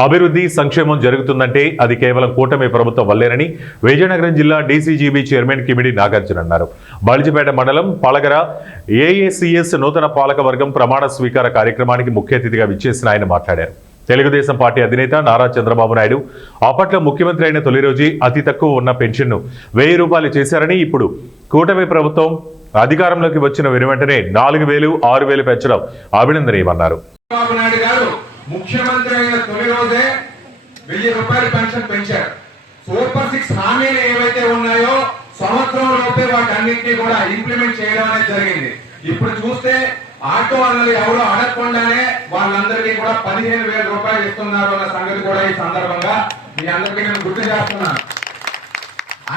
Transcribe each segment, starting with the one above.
అభివృద్ధి సంక్షేమం జరుగుతుందంటే అది కేవలం కూటమి ప్రభుత్వం వల్లేనని విజయనగరం జిల్లా డీసీజీబీ చైర్మన్ కిమిడి నాగార్జున అన్నారు. బాలిజిపేట మండలం పలగర ఏఏసీఎస్ నూతన పాలక వర్గం ప్రమాణ స్వీకార కార్యక్రమానికి ముఖ్య అతిథిగా విచ్చేసిన ఆయన మాట్లాడారు. తెలుగుదేశం పార్టీ అధినేత నారా చంద్రబాబు నాయుడు అప్పట్లో ముఖ్యమంత్రి అయిన తొలి రోజు అతి తక్కువ ఉన్న పెన్షన్ను 1000 రూపాయలు చేశారని, ఇప్పుడు కూటమి ప్రభుత్వం అధికారంలోకి వచ్చిన వెనువెంటనే 4000, 6000 పెంచడం అభినందనీయమన్నారు. ముఖ్యమంత్రి అయిన తొలి రోజే 1000 రూపాయల పెన్షన్ పెంచారు. సూపర్ 6 హామీలు ఏవైతే ఉన్నాయో సంవత్సరం లోపే వాటన్నింటినీ కూడా ఇంప్లిమెంట్ చేయడం అనేది జరిగింది. ఇప్పుడు చూస్తే ఆటో అన్నది ఎవరో అడగకుండానే వాళ్ళందరికీ కూడా 15,000 రూపాయలు ఇస్తున్నారు అన్న సంగతి కూడా ఈ సందర్భంగా మీ అందరికీ నేను గుర్తు చేస్తున్నాను.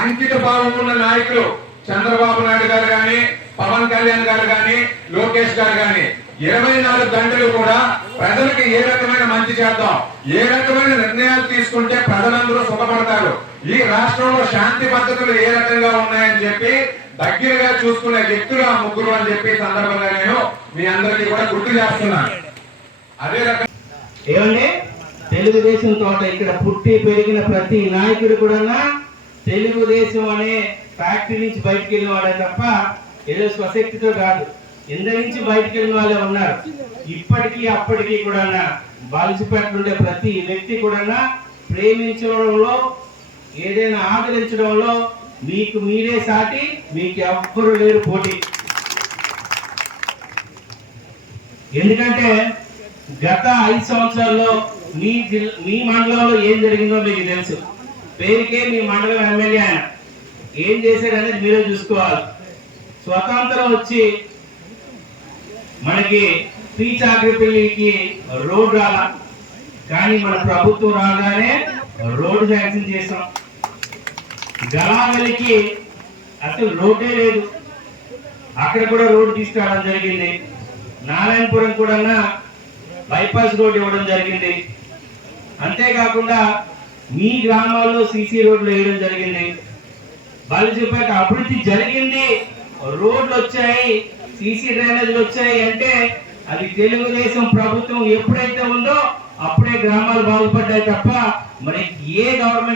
అంకిత భావం ఉన్న నాయకులు చంద్రబాబు నాయుడు గారు గాని, పవన్ కళ్యాణ్ గారు గాని, లోకేష్ గారు గాని 24 గంటలు కూడా ప్రజలకు ఏ రకమైన మంచి చేద్దాం, ఏ రకమైన నిర్ణయాలు తీసుకుంటే ప్రజలందరూ సుఖపడతారు, ఈ రాష్ట్రంలో శాంతి పద్ధతులు ఏ రకంగా ఉన్నాయని చెప్పి దగ్గరగా చూసుకునే వ్యక్తులు ఆ ముగ్గురు అని చెప్పి సందర్భంగా నేను మీ అందరికీ కూడా గుర్తు చేస్తున్నాను. అదే రకంగా ఏమండి, తెలుగుదేశం తోట ఇక్కడ పుట్టి పెరిగిన ప్రతి నాయకుడు కూడా తెలుగుదేశం అనే ఫ్యాక్టరీ నుంచి బయటకు వెళ్ళిన వాడే తప్ప ఏదో స్వశక్తితో కాదు, ఇందరి నుంచి బయటకు వెళ్ళిన వాళ్ళే ఉన్నారు. ఇప్పటికీ అప్పటికీ కూడా బాలిసిపేట ఉండే ప్రతి వ్యక్తి కూడా ప్రేమించడంలో, ఏదైనా ఆదరించడంలో మీకు మీరే సాటి, మీకు ఎవ్వరు లేరు పోటీ. ఎందుకంటే గత 5 సంవత్సరాల్లో మీ మండలంలో ఏం జరిగిందో మీకు తెలుసు. పేరుకే మీ మండలం ఎమ్మెల్యే ఆయన ఏం చేశాడనేది మీరే చూసుకోవాలి. స్వతంత్రం వచ్చి మనకి పీచాకరిపల్లికి రోడ్ రాలా, కానీ మన ప్రభుత్వం రాగానే రోడ్డు శాంక్షన్ చేసాం. గలావెల్లికి అసలు రోడ్డే లేదు, అక్కడ కూడా రోడ్డు తీసుకురావడం జరిగింది. నారాయణపురం కూడా బైపాస్ రోడ్ ఇవ్వడం జరిగింది. అంతేకాకుండా మీ గ్రామాల్లో సీసీ రోడ్లు వేయడం జరిగింది. బాలిజిపేట అభివృద్ధి జరిగింది, రోడ్లు వచ్చాయి, సీసీ డ్రైనేజీలు వచ్చాయి అంటే అది తెలుగుదేశం ప్రభుత్వం ఎప్పుడైతే ఉందో అప్పుడే గ్రామాలు బాగుపడ్డాయి తప్ప మరి ఏ గవర్నమెంట్